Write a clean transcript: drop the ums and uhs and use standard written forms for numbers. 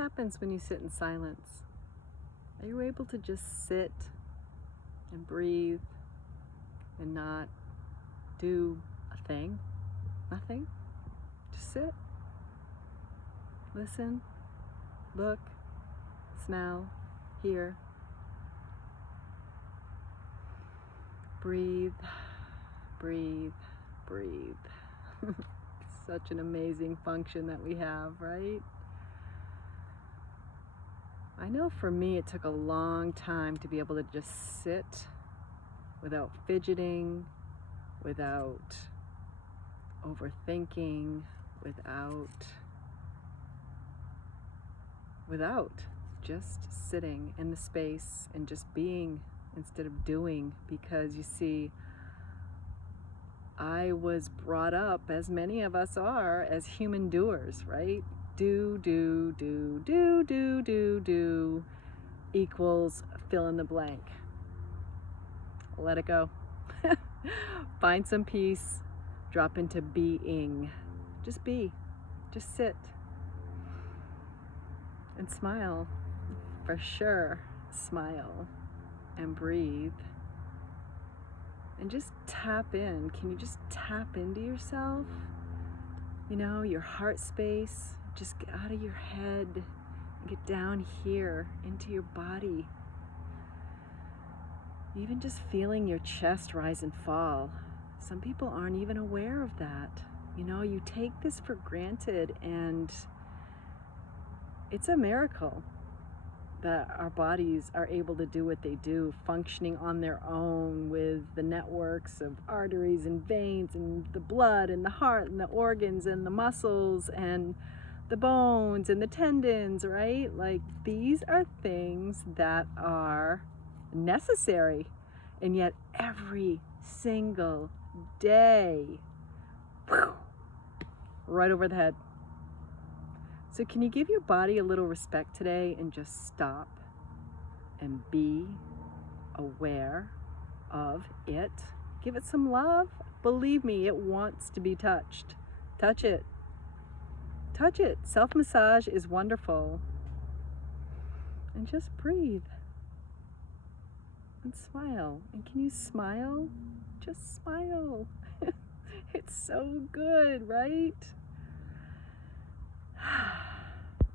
happens when you sit in silence? Are you able to just sit and breathe and not do a thing? Nothing? Just sit, listen, look, smell, hear. Breathe, breathe, breathe. Such an amazing function that we have, right? I know for me it took a long time to be able to just sit without fidgeting, without overthinking, without just sitting in the space and just being instead of doing, because you see, I was brought up, as many of us are, as human doers, right? Do equals fill in the blank. Let it go. Find some peace, drop into being. Just be, just sit and smile, for sure. Smile and breathe and just tap in. Can you just tap into yourself? You know, your heart space. Just get out of your head and get down here into your body. Even just feeling your chest rise and fall. Some people aren't even aware of that. You know, you take this for granted, and it's a miracle that our bodies are able to do what they do, functioning on their own with the networks of arteries and veins and the blood and the heart and the organs and the muscles and the bones and the tendons, right? Like, these are things that are necessary, and yet every single day, whew, right over the head. So can you give your body a little respect today and just stop and be aware of it? Give it some love. Believe me, it wants to be touched. Touch it. Touch it. Self-massage is wonderful. And just breathe and smile. And can you smile? Just smile. It's so good, right?